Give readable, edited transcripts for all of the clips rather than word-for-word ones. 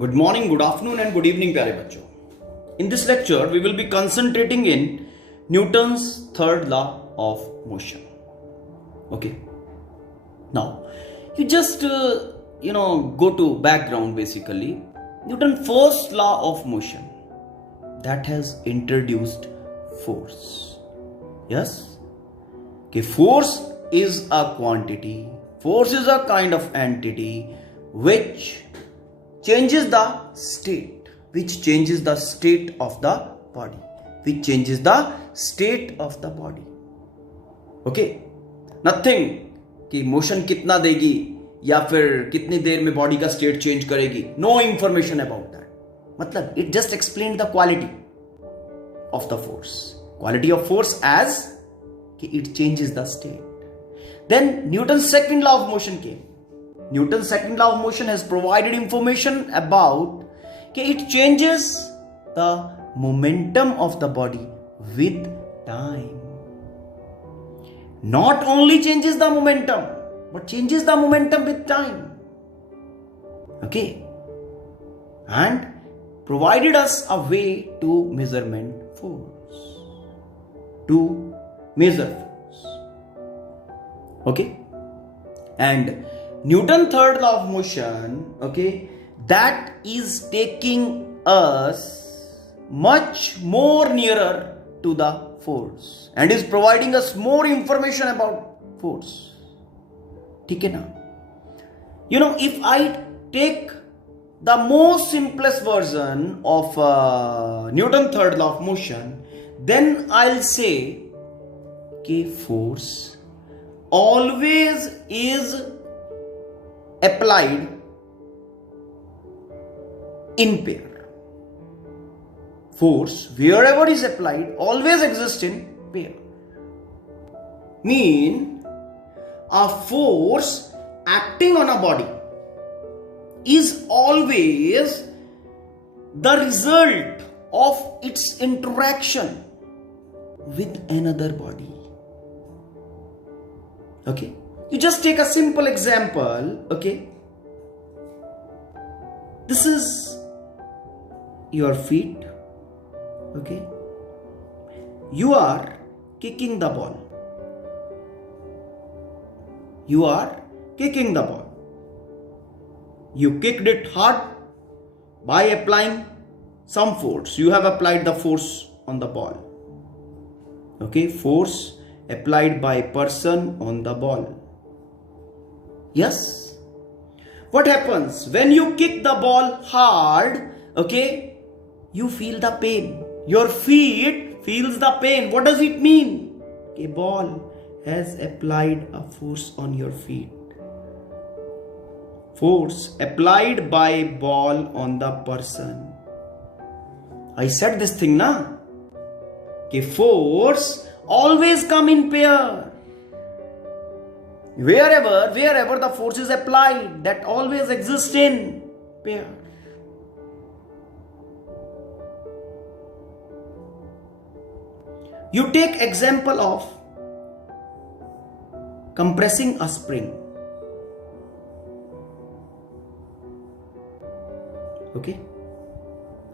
Good morning, good afternoon and good evening प्यारे बच्चों. In this lecture we will be concentrating in Newton's third law of motion. Okay. Now you just go to background basically. Newton's first law of motion that has introduced force. Yes? Okay, force is a quantity. Force is a kind of entity which changes the state of the body. Okay, nothing कि motion कितना देगी या फिर कितनी देर में body का state change करेगी. No information about that. मतलब it just explain the quality of the force as कि it changes the state. Then Newton second law of motion came. Newton's second law of motion has provided information about that it changes the momentum of the body with time. Not only changes the momentum, but changes the momentum with time. Okay. And provided us a way to measurement force. To measure force. Okay. And Newton's third law of motion, okay, that is taking us much more nearer to the force and is providing us more information about force. ठीक है ना? You know, if I take the most simplest version of Newton's third law of motion, then I'll say that force always is applied in pair. Force wherever is applied always exists in pair. Mean a force acting on a body is always the result of its interaction with another body. Okay. You just take a simple example, okay? This is your feet, okay? You are kicking the ball. You kicked it hard by applying some force. You have applied the force on the ball. Okay, force applied by a person on the ball. Yes. What happens when you kick the ball hard? Okay, you feel the pain. Your feet feels the pain. What does it mean? A ball has applied a force on your feet. Force applied by ball on the person. I said this thing na? कि force always come in pair. Wherever the force is applied, that always exists in pair. You take example of compressing a spring. Okay.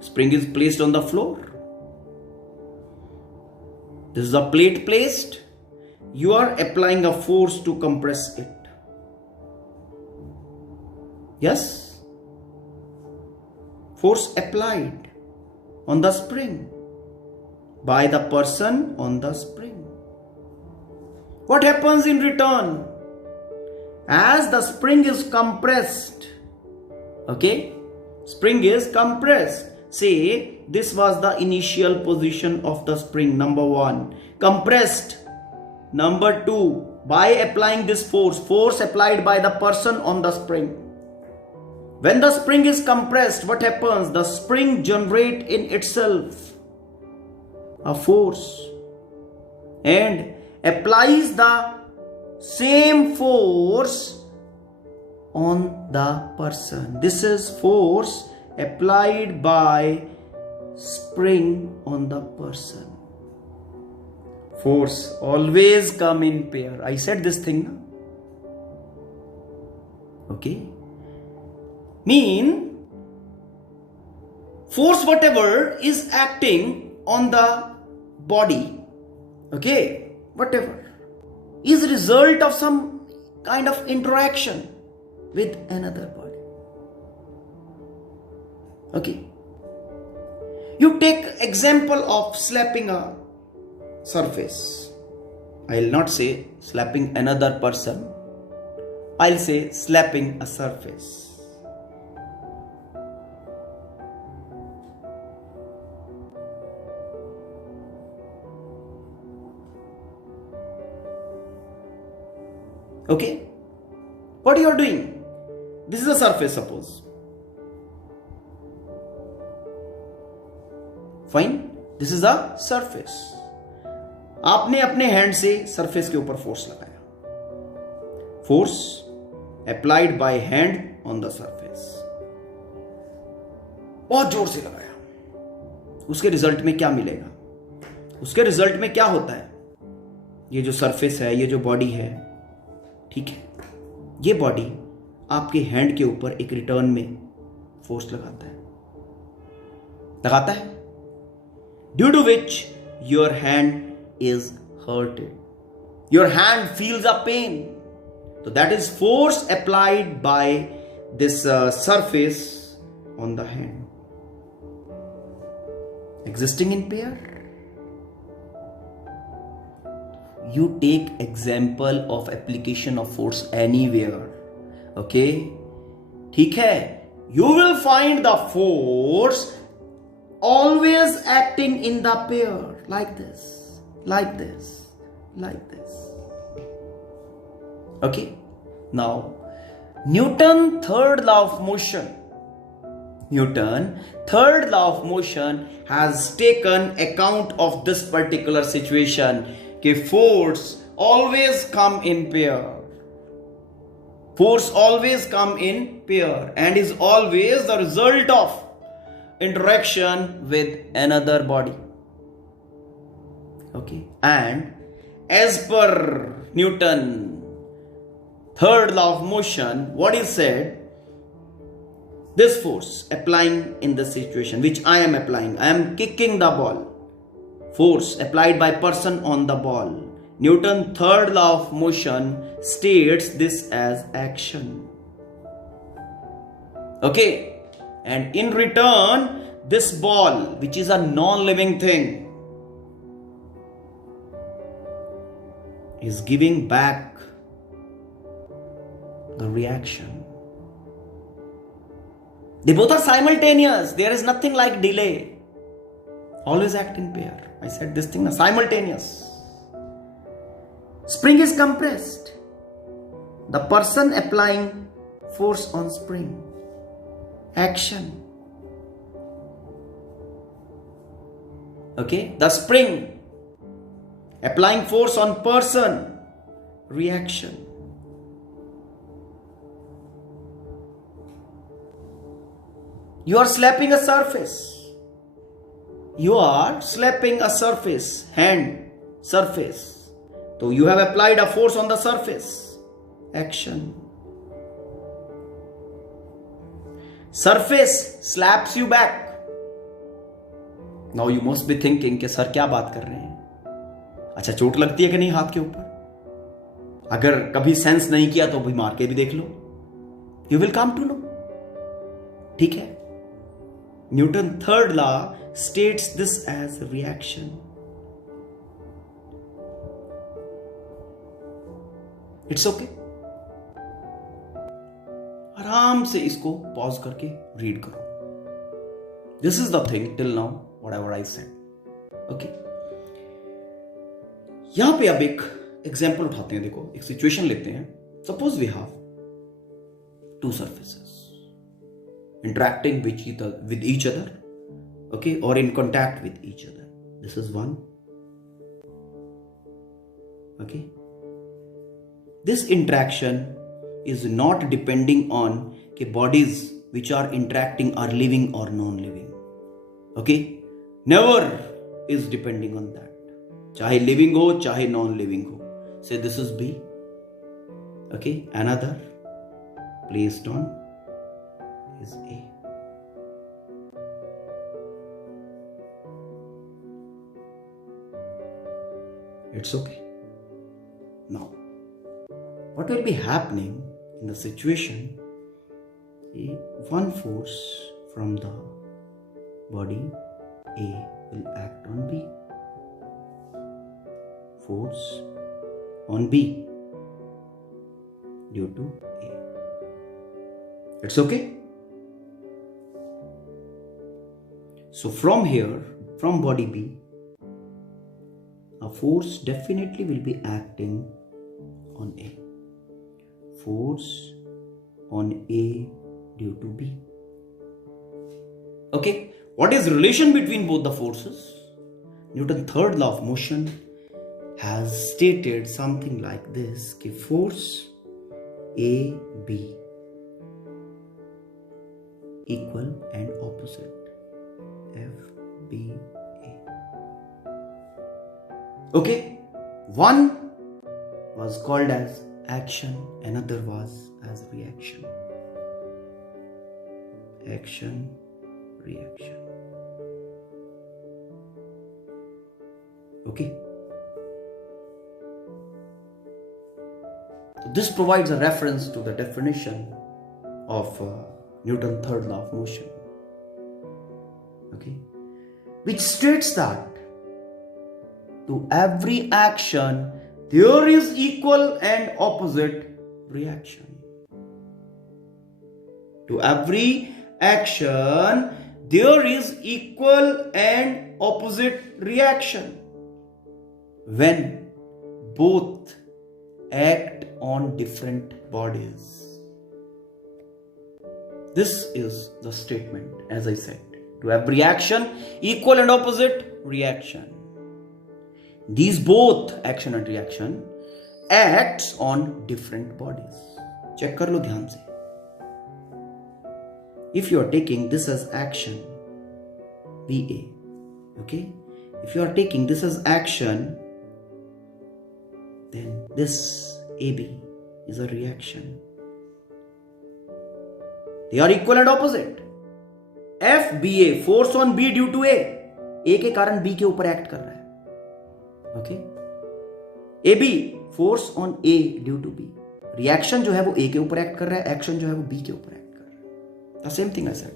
Spring is placed on the floor. This is a plate placed. You are applying a force to compress it. Yes? Force applied on the spring by the person on the spring. What happens in return? As the spring is compressed, okay? Spring is compressed. Say this was the initial position of the spring, number 1. Compressed. Number 2, by applying this force applied by the person on the spring. When the spring is compressed, what happens? The spring generates in itself a force and applies the same force on the person. This is force applied by spring on the person. Force always come in pair. I said this thing. Okay. mean force whatever is acting on the body, okay, whatever is result of some kind of interaction with another body. Okay, you take example of slapping a surface. I'll not say slapping another person, I'll say slapping a surface. Okay, what you are doing? This is a surface, suppose. Fine, this is a surface. आपने अपने hand से surface के ऊपर force लगाया. Force applied by hand on the surface. बहुत जोर से लगाया. उसके रिजल्ट में क्या मिलेगा? उसके रिजल्ट में क्या होता है? ये जो सरफेस है, ये जो बॉडी है, ठीक है, ये बॉडी आपके हैंड के ऊपर एक रिटर्न में फोर्स लगाता है, due to which your hand is hurted. Your hand feels a pain. So that is force applied by this surface on the hand. Existing in pair. You take example of application of force anywhere. Okay? ठीक है? You will find the force always acting in the pair like this. Like this, like this. Okay, now Newton's third law of motion. Newton's third law of motion has taken account of this particular situation. कि force always come in pair. Force always come in pair and is always the result of interaction with another body. Okay, and as per Newton third law of motion, what is said, this force applying in the situation which I am applying, I am kicking the ball, force applied by person on the ball. Newton third law of motion states this as action. Okay, and in return this ball, which is a non-living thing, is giving back the reaction. They both are simultaneous. There is nothing like delay. Always act in pair. I said this thing, simultaneous. Spring is compressed. The person applying force on spring. Action. Okay, the spring applying force on person, reaction. You are slapping a surface. You are slapping a surface, hand, surface. So you have applied a force on the surface, action. Surface slaps you back. Now you must be thinking कि sir क्या बात कर रहे हैं? अच्छा, चोट लगती है कि नहीं हाथ के ऊपर? अगर कभी सेंस नहीं किया तो भी मार के भी देख लो, you will come to know. ठीक है, Newton third law states this as reaction. It's okay. आराम से इसको पॉज करके रीड करो. This is the thing till now whatever I said. Okay, यहां पे अब एक एग्जाम्पल उठाते हैं. देखो, एक सिचुएशन लेते हैं. Suppose we have two surfaces interacting with each other, okay, or in contact with each other. This is one. Okay, this interaction is not depending on कि bodies which are interacting are living or non-living. Okay, never is depending on that. चाहे living हो चाहे non-living हो. Say this is B. Okay, another placed on is A. It's okay. Now, what will be happening in the situation? One force from the body A will act on B. Force on B due to A. It's okay? So from here, from body B, a force definitely will be acting on A. Force on A due to B. Okay, what is relation between both the forces? Newton's third law of motion has stated something like this, कि force AB equal and opposite FBA. Okay, one was called as action, another was as reaction. Action, reaction. Okay. So this provides a reference to the definition of Newton's third law of motion. Okay. Which states that to every action there is equal and opposite reaction. To every action there is equal and opposite reaction when both act on different bodies. This is the statement, as I said. To every action equal and opposite reaction. These both action and reaction acts on different bodies. Check कर लो ध्यान से. If you are taking this as action, BA, okay? If you are taking this as action, then this AB is a reaction. They are equal and opposite. FBA, force on B due to A. A के कारण B के ऊपर act कर रहा है. Okay? AB, force on A due to B. Reaction जो है वो A के ऊपर एक्ट कर रहा है, एक्शन जो है वो B के ऊपर एक्ट कर रहा है. The same thing I said.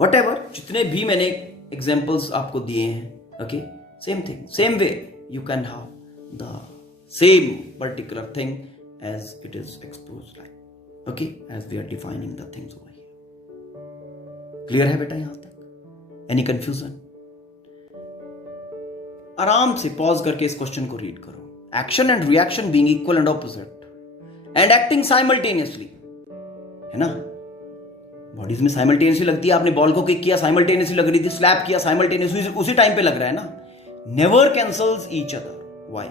Whatever, जितने भी मैंने एग्जाम्पल्स आपको दिए हैं, okay, same thing, same way you can have the same particular thing as it is exposed like, okay, as we are defining the things over here. Clear है बेटा यहाँ तक? Any confusion? आराम से पॉज करके इस क्वेश्चन को read करो. Action and reaction being equal and opposite and acting simultaneously. है ना? बॉडीज में साइमल्टेनियसली लगती है. आपने बॉल को किक किया, साइमल्टेनियसली लग रही थी. स्लैप किया, साइमल्टेनियसली उसी टाइम पे लग रहा है ना. Never cancels each other. Why?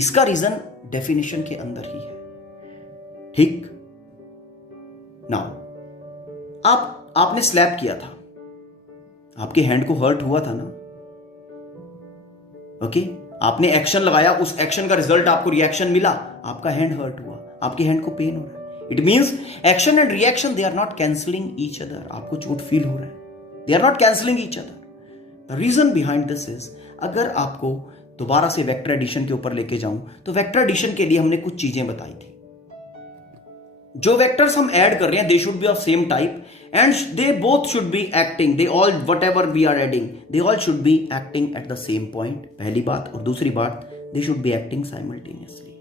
इसका रीजन डेफिनेशन के अंदर ही है. ठीक. नाउ आपने स्लैप किया था, आपके हैंड को हर्ट हुआ था ना. ओके, आपने एक्शन लगाया, उस एक्शन का रिजल्ट आपको रिएक्शन मिला, आपका हैंड हर्ट हुआ, आपके हैंड को पेन हो रहा है. It means action and reaction, they are not cancelling each other. आपको चोट फील हो रहा है. They are not cancelling each other. The reason behind this is, अगर आपको दोबारा से वेक्टर एडिशन के ऊपर लेके जाऊं तो वेक्टर एडिशन के लिए हमने कुछ चीजें बताई थी. जो वेक्टर्स हम ऐड कर रहे हैं, they should be of same type and they both should be acting. They all, whatever we are adding, they all should be acting at the same point. पहली बात. और दूसरी बात, they should be acting simultaneously.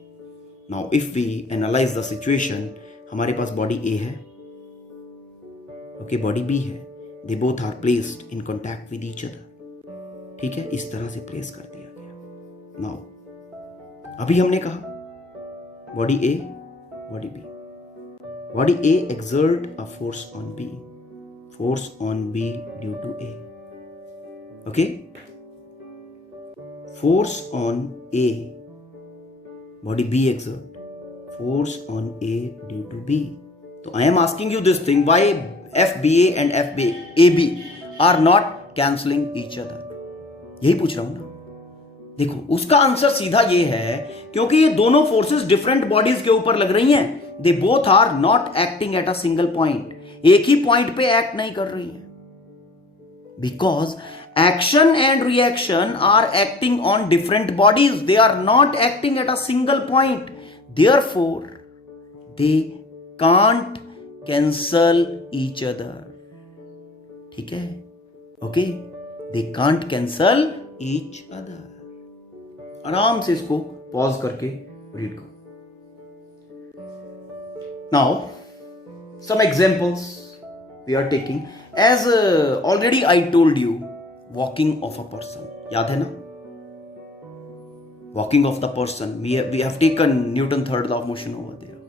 Now, if we analyze the situation, हमारे पास body ए है, okay, body B है. They both are placed in contact with each other. ठीक है, इस तरह से प्लेस कर दिया गया. नाउ अभी हमने कहा body A, body B. Body A exert a force on B, force on B due to A. Okay, force on A, body B exert force on A due to B. So I am asking you this thing, why FBA and FAB are not cancelling each other? यही पूछ रहा हूं ना. देखो, उसका answer सीधा ये है, क्योंकि ये दोनों फोर्सेस डिफरेंट बॉडीज के ऊपर लग रही हैं. They both are not acting at a single point. एक ही पॉइंट पे एक्ट नहीं कर रही है. Because action and reaction are acting on different bodies. They are not acting at a single point. Therefore, they can't cancel each other. ठीक है? Okay? They can't cancel each other. आराम से इसको पॉज करके रीड करो. Now, some examples we are taking. As already I told you, walking of a person. याद है ना? Walking of the person. We have taken Newton's third law of motion over there.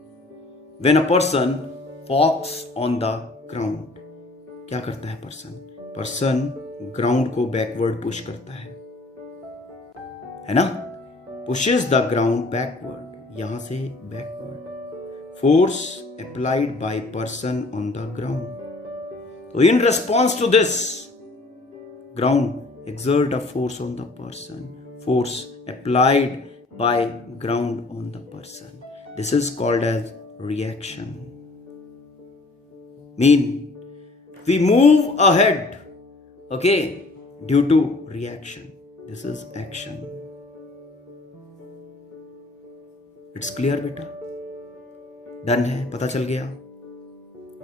When a person walks on the ground, क्या करता है person ground को backward push करता है ना? पुशेस द ग्राउंड बैकवर्ड, यहां से backward. Force applied by person on the ground. तो in response to this, ground exert a force on the person. Force applied by ground on the person. This is called as reaction. Mean we move ahead, okay, due to reaction. This is action. It's clear बेटा? Done है, पता चल गया?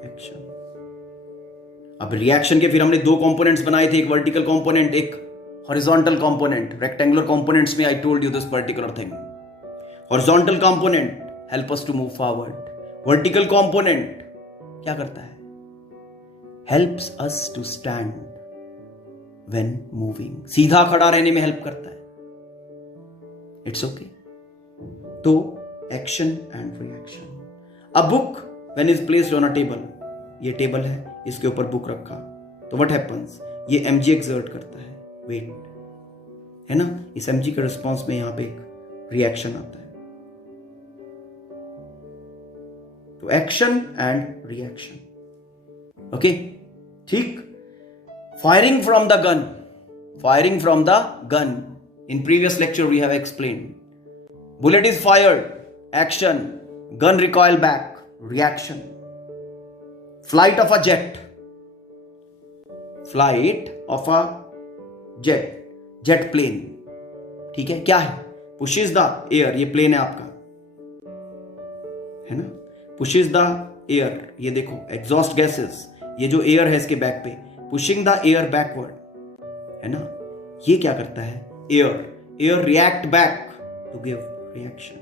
Action. अब reaction के फिर हमने दो कंपोनेंट्स बनाए थे, एक वर्टिकल कंपोनेंट, एक हॉरिजॉन्टल कंपोनेंट. रेक्टेंगुलर कंपोनेंट्स में I told you this particular thing. Horizontal component help us to move forward. Vertical component क्या करता है? Helps us to stand when moving. सीधा खड़ा रहने में हेल्प करता है. It's okay. तो action and reaction. A book when is placed on a table, ये टेबल है, इसके ऊपर बुक रखा, तो व्हाट हैपेंस? ये एमजी एक्सर्ट करता है वेट, है ना? इस एमजी के रिस्पॉन्स में यहां पे एक रिएक्शन आता है. तो एक्शन एंड रिएक्शन. ओके, ठीक. Firing from the gun. Firing from the gun. In previous lecture we have explained. Bullet is fired, action. Gun recoil back, reaction. Flight of a jet. Flight of a jet plane, ठीक है, क्या है? Pushes the air. ये plane है आपका, है ना? Pushes the air. ये देखो एग्जॉस्ट गैसेस, ये जो एयर है इसके बैक पे, पुशिंग द एयर बैकवर्ड, है ना? ये क्या करता है? Air react back to give reaction.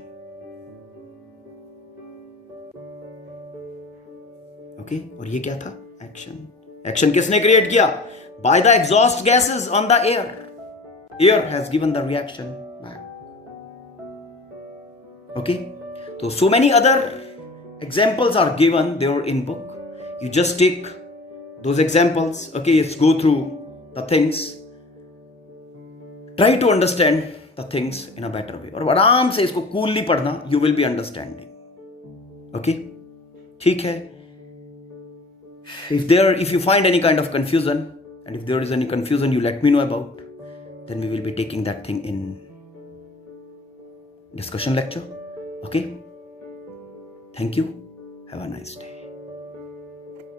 Okay, और ये क्या था? एक्शन. एक्शन किसने क्रिएट किया? By the exhaust gases on the air. Air has given the reaction back. Okay, तो so many other examples are given there in book. You just take those examples. Okay, let's go through the things. Try to understand the things in a better way. और आराम से इसको coolly पढ़ना. You will be understanding. Okay, ठीक है. If you find any kind of confusion, and if there is any confusion, you let me know about. Then we will be taking that thing in discussion lecture. Okay. Thank you. Have a nice day.